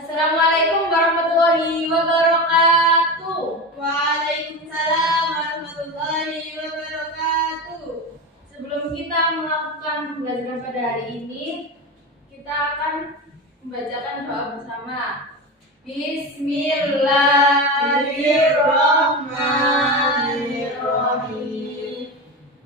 Assalamualaikum warahmatullahi wabarakatuh. Waalaikumsalam warahmatullahi wabarakatuh. Sebelum kita melakukan pembelajaran pada hari ini, kita akan membacakan doa bersama. Bismillahirrahmanirrahim.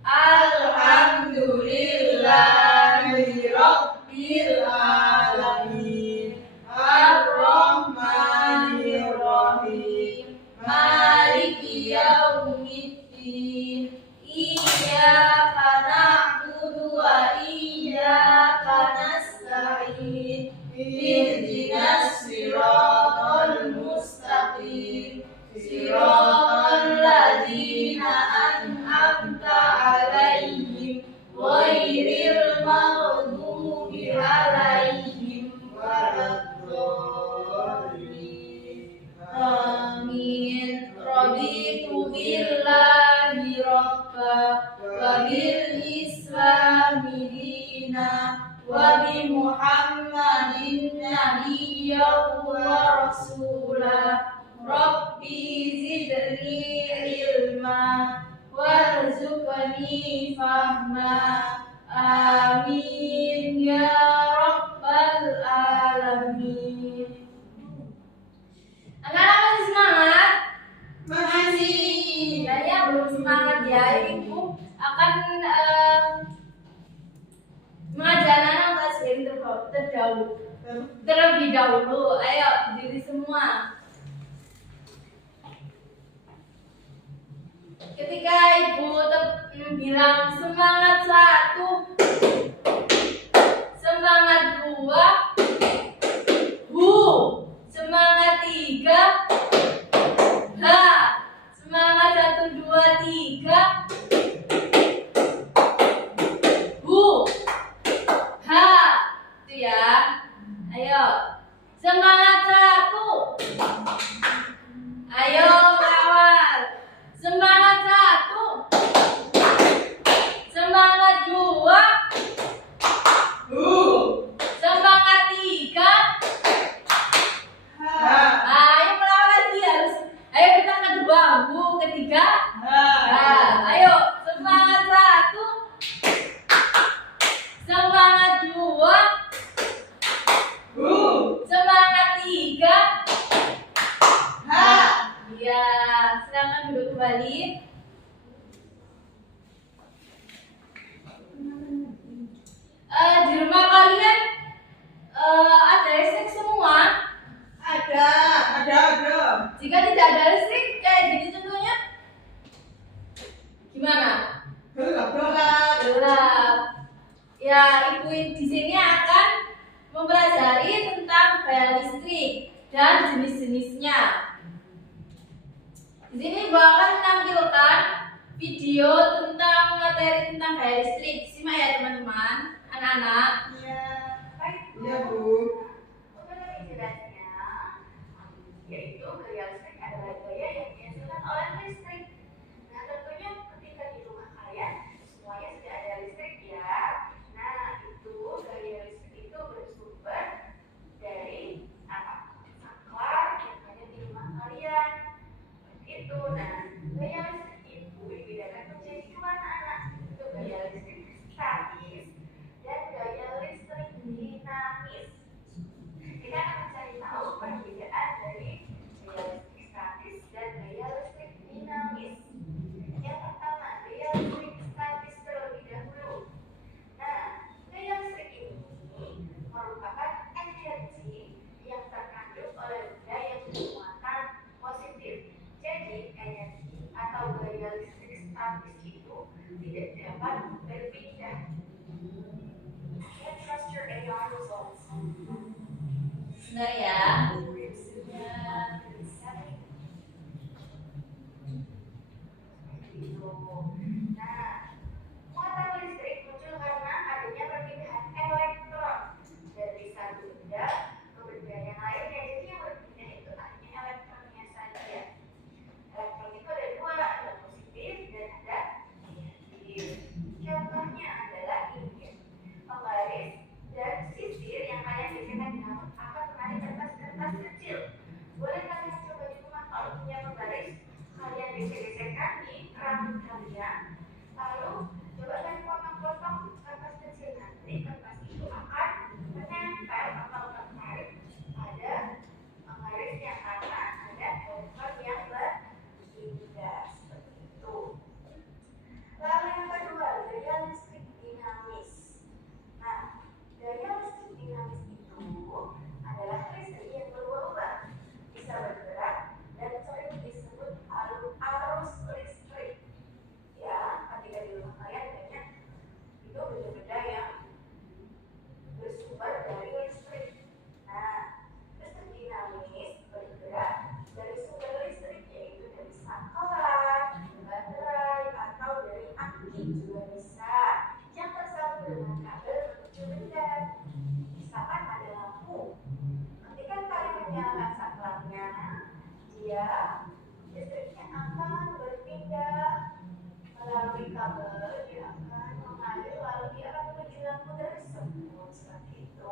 Alhamdulillahirabbil alamin. Ar-Rahmanir-Rahim. Maliki yaumiddin. Iyyaka na'budu wa iyyaka nasta'in. Ihdinas siratal mustaqim. Siratal ladzina an'amta 'alaihim ghairil maghdubi 'alaihim waladdallin. Amin. Raditu billahi rabba wa bil islami dina wa bi Muhammadin nabiyyan wa rasulah. Rabbi zidni ilma warzuqni fahma. Amin ya rabbal alamin. Anak-anak masih semangat? Masih. Dan yang belum semangat ya, Ibu akan mengajar anak tasbih terlebih dahulu. Ayo berdiri semua. Ketika Ibu bilang semangat 1, semangat 2, semangat 3, semangat 1, 2, 3, itu ya. Ayo, semangat 1. Ayo awal. Semangat 1. Semangat 2. Semangat 3. Ayo melawan lagi harus. Ayo kita kedua. Ketiga. Ayo semangat 1. Semangat 2. Semangat 3. Ya, silakan duduk kembali. Di rumah kalian ada listrik semua? Ada. Jika tidak ada listrik kayak gini contohnya, gimana? Gelap. Ya, Ibu di sini akan mempelajari tentang gaya listrik dan jenis-jenisnya. Di sini Ibu akan menampilkan video tentang materi tentang gaya listrik. Simak ya teman-teman, anak-anak. Iya, Bu. Jelasnya, yaitu gaya listrik adalah gaya yang dihasilkan oleh listrik. Nah, tentunya ketika di rumah kalian semuanya sudah ada listrik ya. Nah, itu gaya listrik itu bersumber dari apa? Saklar yang ada di rumah kalian. Itu. Nah, gaya listrik itu dibedakan menjadi 2 anak. Itu gaya listrik statis dan gaya listrik dinamis. Kita akan mencari tahu perbedaan dari gaya listrik statis dan gaya listrik dinamis. Yang pertama, gaya listrik statis terlebih dahulu. Nah, gaya listrik ini merupakan energi yang terkandung oleh benda yang bermuatan positif. Jadi, energi atau gaya listrik statis itu tidak dapat berpindah. Can't trust your AI results. Benar ya. Nah, muatan listrik muncul karena adanya perpindahan elektron dari satu benda ke benda yang lainnya. Jadi yang berpindah itu hanya elektronnya saja. Elektron itu ada 2, ada positif dan ada negatif. Contohnya adalah ini, pembaris dan sisir yang kalian biasakan di hapus akan menarik kertas ke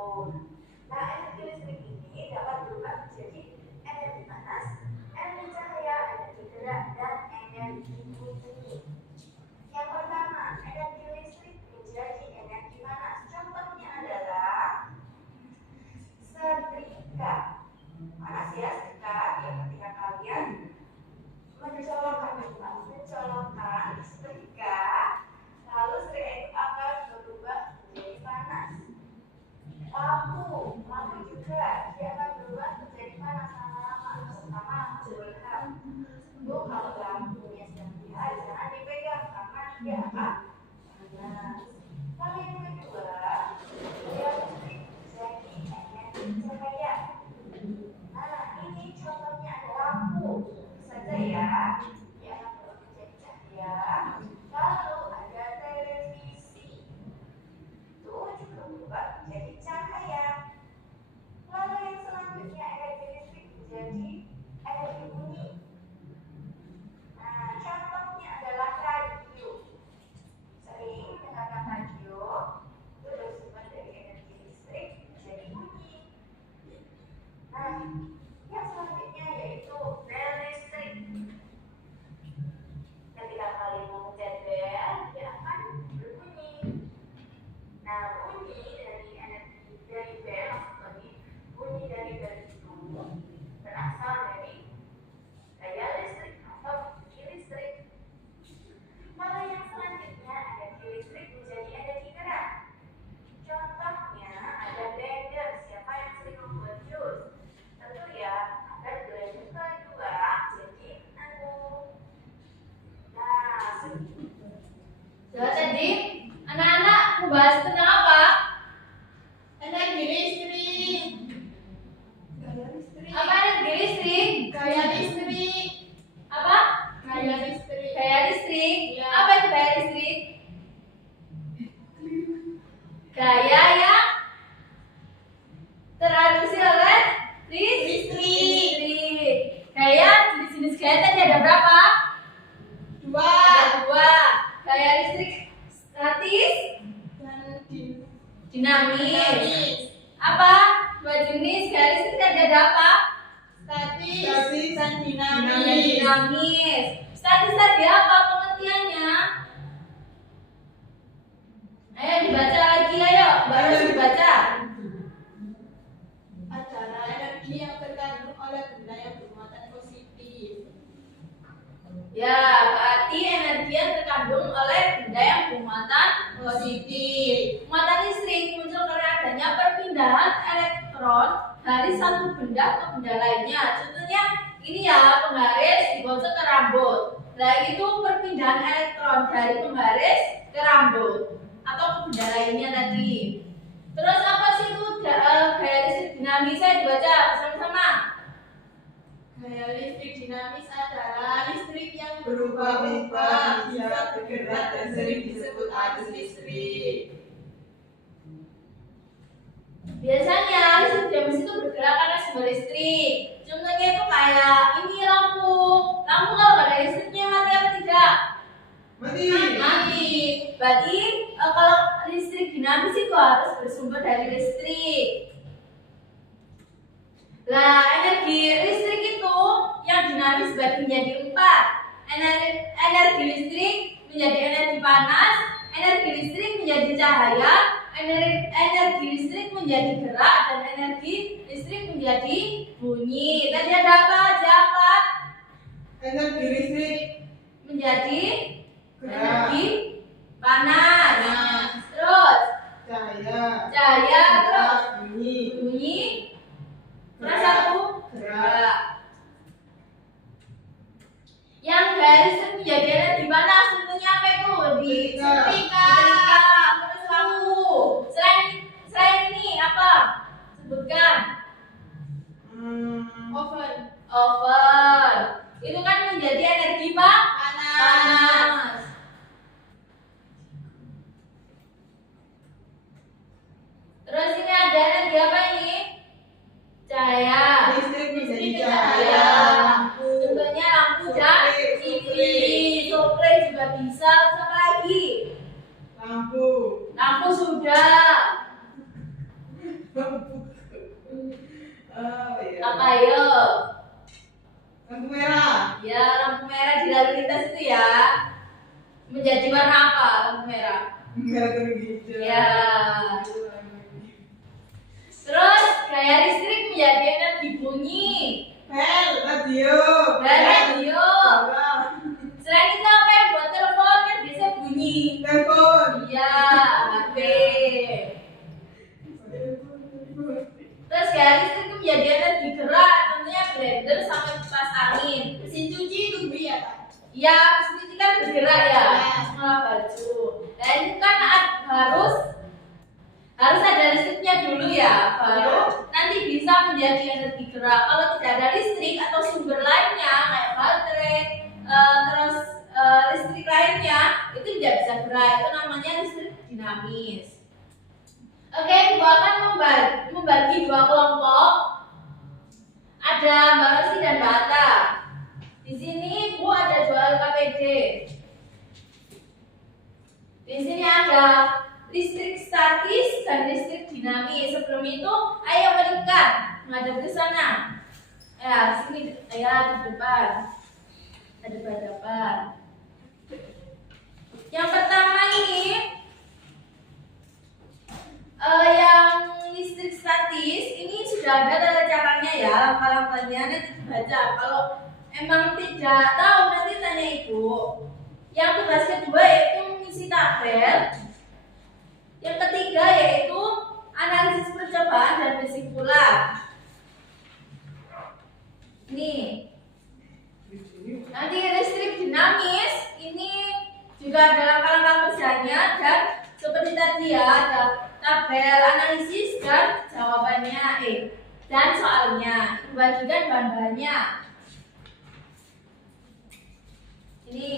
Nah, energi listrik ini dapat berubah menjadi energi panas, energi cahaya, energi gerak, dan energi bunyi. Yang pertama, energi listrik menjadi energi panas. Contohnya adalah setrika. Panas ya setrika, ya ketika kalian mencolokkan setrika, lalu setrika itu akan berubah menjadi panas. Lampu juga dia akan berubah menjadi panas lama-lama, terutama berhab. Bu, kalau lampunya sedang dihat, jangan dipegang karena dia akan panas. Lalu yang kedua, dia listrik jadi energi cahaya. Nah, ini contohnya ada lampu, saja ya, dia akan berubah menjadi cahaya. Lalu ada televisi, itu juga berubah menjadi cahaya. Lalu yang selanjutnya energi listrik menjadi energi bunyi. Nah, contohnya adalah radio. Sering mendengarkan radio, itu bersumber dari energi listrik menjadi bunyi. Nah, yang selanjutnya yaitu bel listrik. Ketika kalian memencet bel, dia akan berbunyi. Nah, bunyi dari energi dari bel, bunyi dari bel itu berasal dari gaya listrik atau energi listrik. Lalu yang selanjutnya energi listrik menjadi energi gerak. Contohnya ada blender. Siapa yang sering membuat jus? Tentu ya, agar blender kedua jadi penuh. Nah, Ya tadi anak-anak membahas tentang apa? Energi listrik. Apa energi listrik? Gaya listrik. Apa? Gaya listrik. Gaya listrik. Ya. Apa itu gaya listrik? Gaya yang terproduksi oleh listrik. Gaya, jenis-jenis gaya tadi ada berapa? Dua. Ada dua. Gaya listrik statis, Dan dinamis. Apa? Dua jenis gaya listrik tadi ada apa? statis dan Dinamis. dinamis. Statis tadi apa pengertiannya? Ayo dibaca lagi, ayo. Baru dibaca. Adalah energi yang terkandung oleh benda yang bermuatan positif. Ya, berarti energi yang terkandung oleh benda yang bermuatan positif. Muatan listrik muncul karena adanya perpindahan elektron dari satu benda ke benda lainnya. Contohnya ini ya, penggaris digosok ke rambut. Nah, itu perpindahan elektron dari penggaris ke rambut atau ke benda lainnya tadi. Terus apa sih itu gaya listrik dinamis? Saya dibaca bersama-sama. Gaya listrik dinamis adalah listrik yang berubah-ubah, bisa bergerak dan sering disebut arus listrik. Biasanya listrik dinamis itu bergerak karena sumber listrik. Contohnya itu kayak ini lampu. Lampu kalau nggak ada listriknya mati apa tidak? Mati. Berarti kalau listrik dinamis itu harus bersumber dari listrik. Lah, energi listrik itu yang dinamis bagi menjadi 4. Energi listrik menjadi energi panas, energi listrik menjadi cahaya, energi listrik menjadi gerak, dan energi listrik menjadi bunyi. Tadi ada apa aja, Pak? Energi listrik Menjadi gerak, energi panas. panas, Terus cahaya, terus bunyi, bunyi. Terus Gerak. satu Gerak. gerak. Yang gaya listrik menjadi energi panas tentunya apa itu? Di setrika. Terus lampu. Selain ini apa? Sebutkan. oven, Oven. Itu kan menjadi energi panas. Terus ini ada energi apa ini? Cahaya. listrik menjadi Listrik cahaya, Contohnya lampu dan TV, suplai juga bisa. Terus apa lagi? lampu, Lampu sudah. Ya. Apa ayo? Lampu merah. Ya, lampu merah di lalu lintas itu ya. Menjadi warna apa lampu merah? Merah kuning hijau. Ya. Terus gaya listrik menjadi energi bunyi. Bel, radio. Bel radio. Bola. Selain itu apa yang buat telepon kan biasa bunyi? Telepon. Iya, HP. Terus gaya listrik itu menjadi energi gerak, tentunya blender sama kipas angin. Mesin cuci itu ya, Pak. Iya, mesin cuci kan bergerak ya, Ya. malah baju. Nah ini kan harus ada listriknya dulu ya, baru nanti bisa menjadi energi gerak. Kalau tidak ada listrik atau sumber lainnya kayak baterai, terus listrik lainnya itu tidak bisa gerak. Itu namanya listrik dinamis. Oke, Ibu akan membagi dua kelompok. Ada Mbak Rosi dan Mbak Atta. Di sini Ibu ada dua LKPD. Di sini ada listrik statis dan listrik dinamis. Sebelum itu, ayo mendekat menghadap ke sana. Ya, sini ya di depan. Ada hadapan. Yang pertama ini yang listrik statis ini sudah ada tata caranya ya, langkah-langkahnya nanti dibaca. Kalau emang tidak tahu nanti tanya ibu. Yang tugas kedua yaitu mengisi tabel. Yang ketiga yaitu analisis percobaan dan kesimpulan. Ini nanti listrik dinamis ini juga ada langkah-langkah kerjanya dan seperti tadi ya ada tabel analisis dan jawabannya dan soalnya dibagikan bahan-bahannya. Ini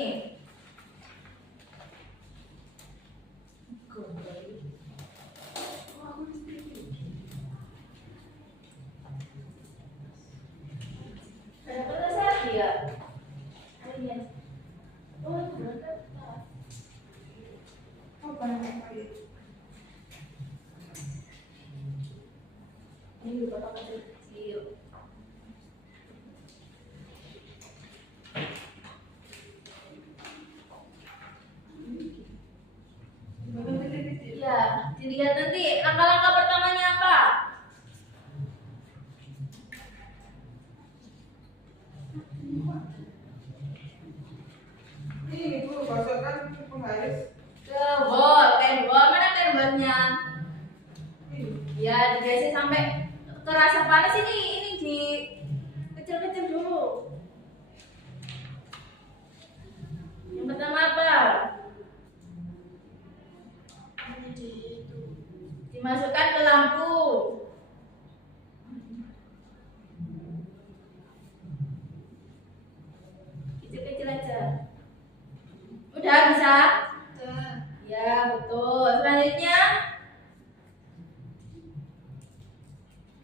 ada perasaan ya. Oh, berangkat. Apa namanya itu? Ini juga kotak kecil. Ya, dilihat nanti langkah-langkah pertamanya apa? Ini Bu, masukkan penggaris. Ke bor, mana penbolnya? Ya, digeser sampai terasa panas ini di kecil-kecil dulu. Yang pertama apa? Dimasukkan ke lampu. Kecil-kecil aja. Udah bisa? Ya, betul. Selanjutnya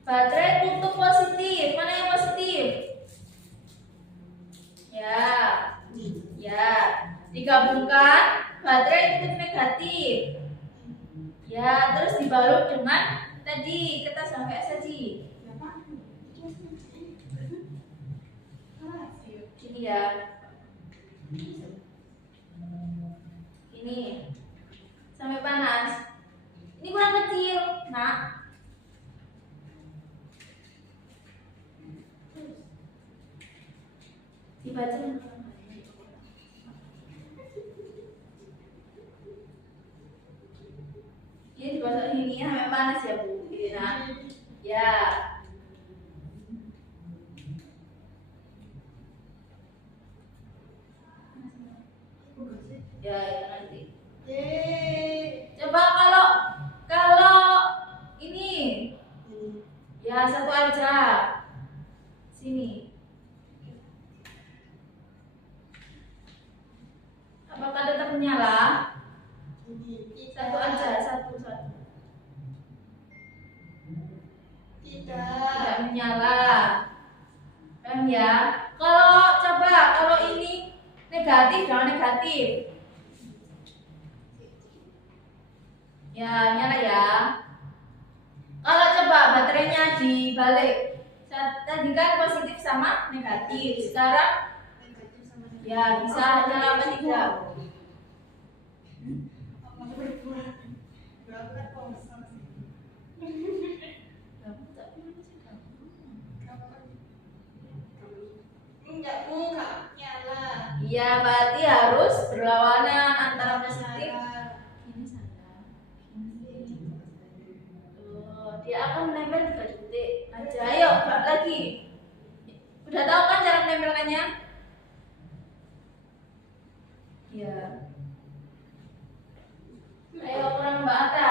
baterai kutub positif. Mana yang positif? Ya. Ya. Digabungkan baterai kutub negatif. Ya, terus dibalut dengan tadi kertas sampai saji. Ini ya. Ini sampai panas. Ini kurang kecil, nak. Dibaca. Ini dibaca ini sampai panas ya Bu. Ini nak. Ya. Ya, itu nanti. Coba kalau ini ya satu aja. Sini. Apakah tetap menyala? Satu aja, satu. Tidak menyala. Paham ya? Kalau ini negatif, jangan negatif. Ya, nyala ya. Kalau coba sebaliknya dibalik. Tadi kan positif sama negatif. Sekarang Negatif sama negatif. ya bisa nyala apa tidak? Enggak buka, nyala. Iya, berarti harus berlawanan antara positif. Ini salah. Tuh, dia akan menempel 3 detik aja. Ayo, balik lagi. Udah tahu kan cara menempelkannya? Iya. Ayo, kurang Mbak Ata.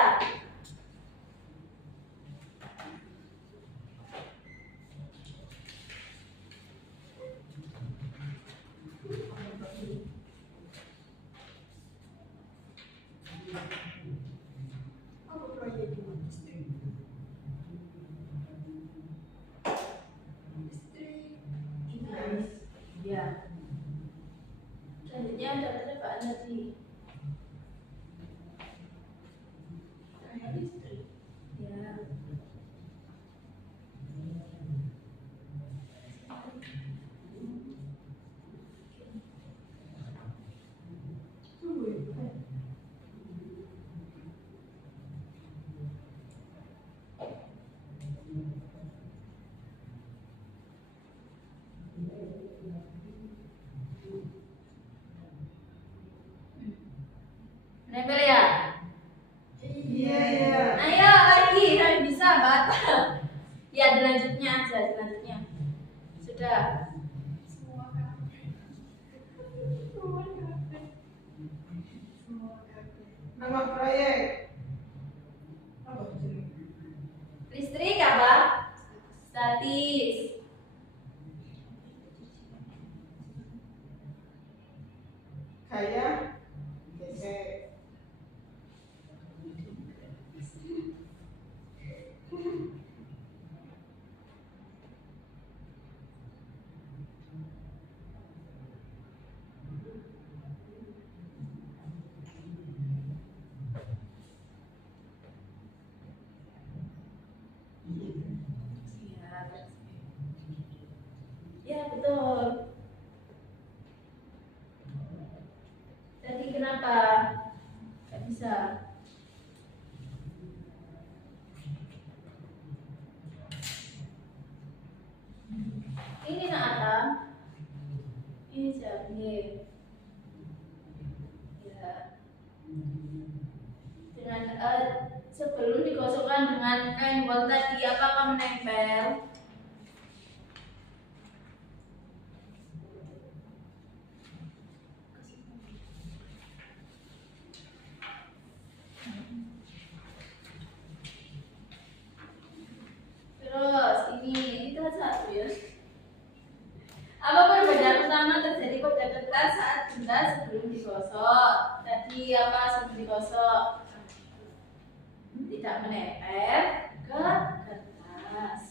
Apa proyek listrik? Iya. Selanjutnya ada percobaan tadi. Ya. Nempel ya? Iya, iya. Ayo lagi, kami bisa batal. Ya, selanjutnya aja, selanjutnya. Sudah. Semua kafe. Semua kafe. Semua kafe. Nama proyek. Apa itu? Listrik apa? Statis. Kaya. Gesek. Ya, betul. Tadi kenapa? Gak bisa. Ini nak Ata. Ini siapa? Ya. Dengan sebelum digosokkan dengan kain wol tadi, apakah menempel? Terus ini kan satu ya. Apa perbedaan utama terjadi pada kertas saat benda sebelum digosok? Tadi apa sebelum digosok? Tidak menempel ke kertas.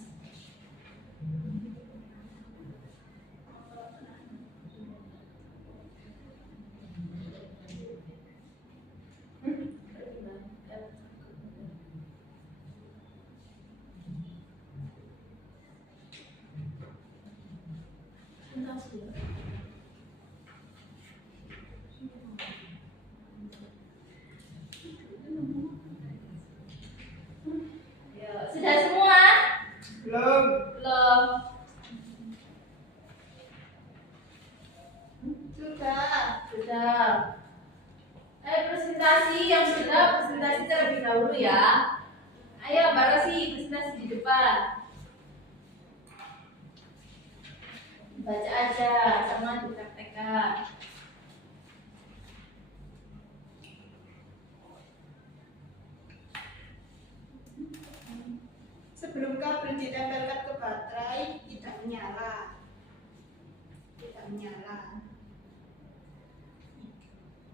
Sudah semua? Belum. Belum. Sudah. Ayo presentasi yang sudah presentasi terlebih dahulu ya. Ayo Mbak Rosi presentasi di depan. Baca aja sama dipraktekkan. Sebelum kabel ditempelkan ke baterai, tidak menyala. Tidak menyala.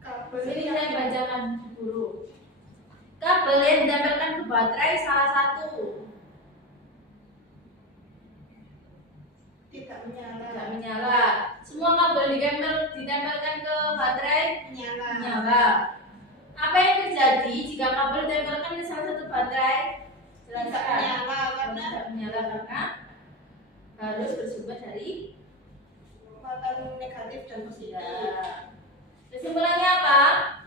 Kabel Sini saya bacakan dulu. Kabel yang ditempelkan ke baterai salah satu tidak menyala. tidak menyala. Semua kabel ditempelkan ke baterai Menyala. menyala. Apa yang terjadi jika kabel ditempelkan ke salah satu baterai? Tidak Jelaskan. menyala karena Tidak bersumber dari Muatan negatif dan positif. ya. Kesimpulannya apa?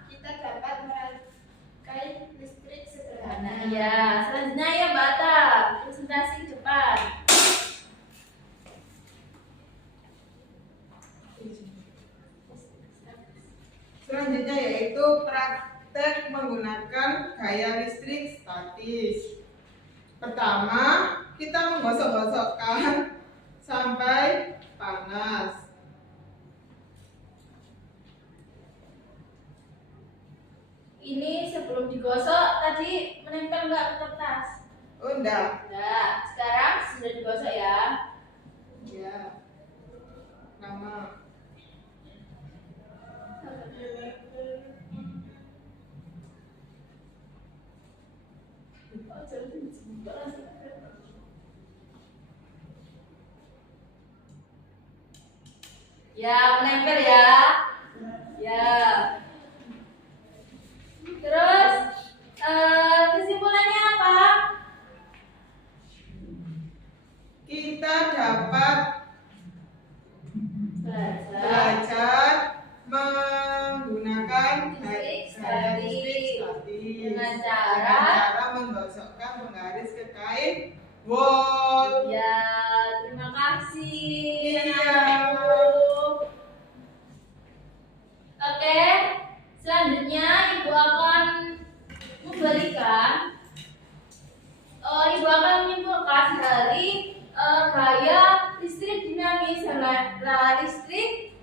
Kita dapat merangkai listrik sederhana. Ya, selanjutnya ya Mbak Ata, presentasi depan. Selanjutnya yaitu praktek menggunakan gaya listrik statis. Pertama, kita menggosok-gosokkan sampai panas. Ini sebelum digosok tadi menempel nggak ke kertas? Oh enggak. Nah, sekarang sudah digosok ya. Ya. Lama. Ya, menempel ya. Ya. Terus kesimpulannya apa? Kita dapat Belajar belajar menggunakan Listrik gaya statis. listrik statis Dengan Dengan cara cara menggosokkan penggaris ke kain wol. ya, terima kasih. Iya. Oke, selanjutnya Ibu akan memberikan Ibu akan menyimpulkan dari gaya listrik dinamis dan listrik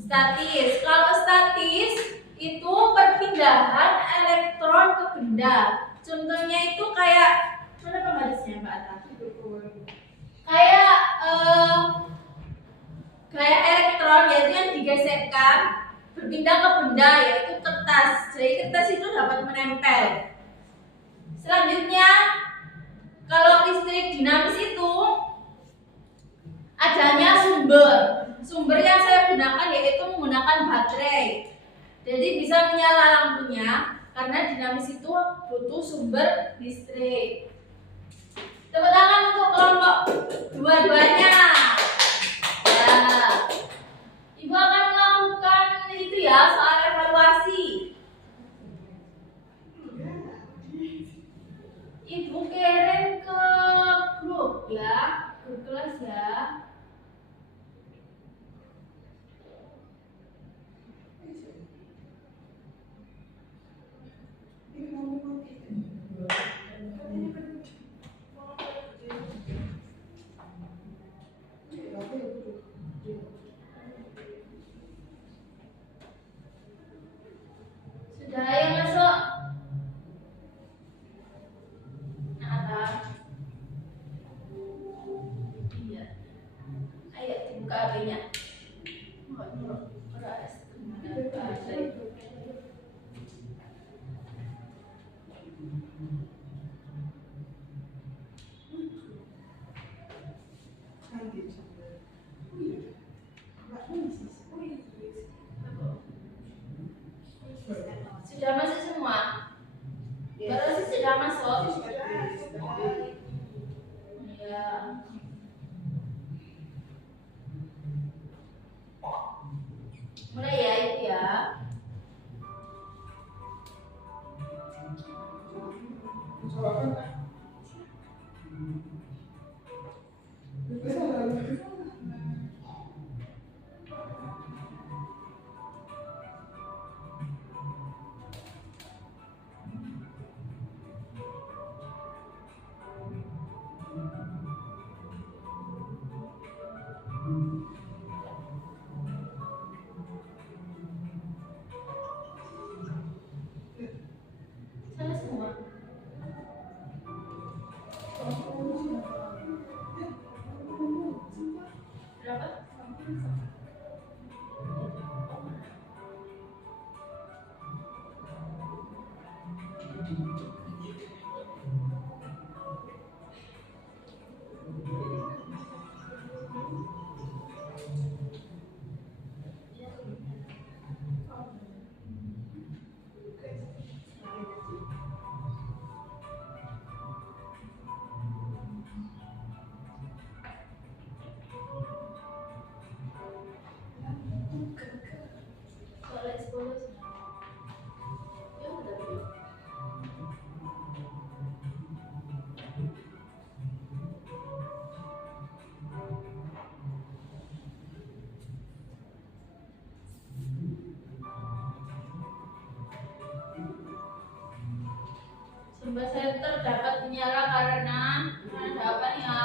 statis. Kalau statis itu perpindahan elektron ke benda. Contohnya itu kayak mana penggarisnya Mbak Ata? Kayak gaya elektron yaitu yang digesekkan berpindah ke benda yaitu kertas. Jadi kertas itu dapat menempel. Selanjutnya kalau listrik dinamis itu adanya sumber yang saya gunakan yaitu menggunakan baterai. Jadi bisa menyala lampunya karena dinamis itu butuh sumber listrik. Tepuk tangan untuk kelompok dua-duanya. Ya. Ibu akan melakukan itu ya, soal evaluasi. Ibu kirim ke grup ya, grup kelas ya. Sudah yang masuk. Nah, iya. Ayo dibuka HP-nya. Sudah masuk semua? Baru sih sudah masuk. Iya. Mulai ya itu ya. Sana semua. Berapa? Jumlah senter dapat menyala karena ada apa ya?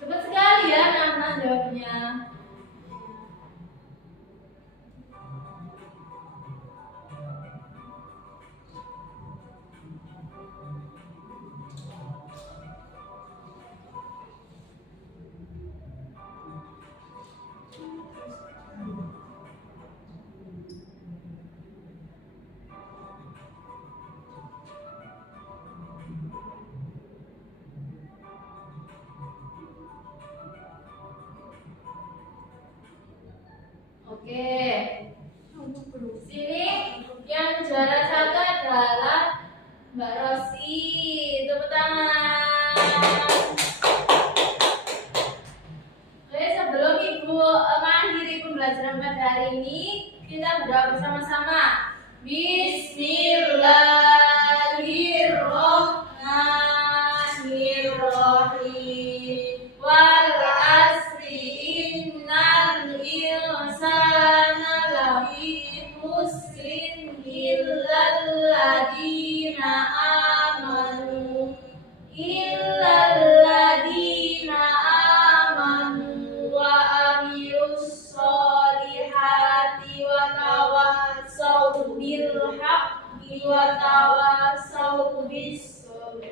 Cepat sekali ya anak-anak jawabnya. Oke. Sini yang juara satu adalah Mbak Rosi. Tepuk tangan. Oke, sebelum Ibu mengakhiri pembelajaran pada hari ini, kita berdoa bersama-sama. Bismillahirrahmanirrahim. Wal asri innal insana lafi khusrin illal ladina amanu wa amilus solihati wa tawassaw bil haqqi wa tawassaw bis sabr.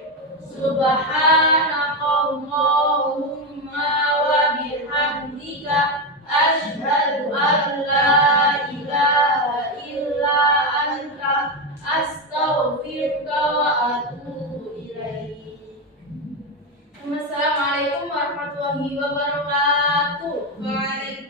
Subhanakallahumma wa bihamdika asyhadu an la ilaha illa anta astaghfiruka wa atubu ilaik. Assalamualaikum warahmatullahi wabarakatuh. Waalaikumsalam.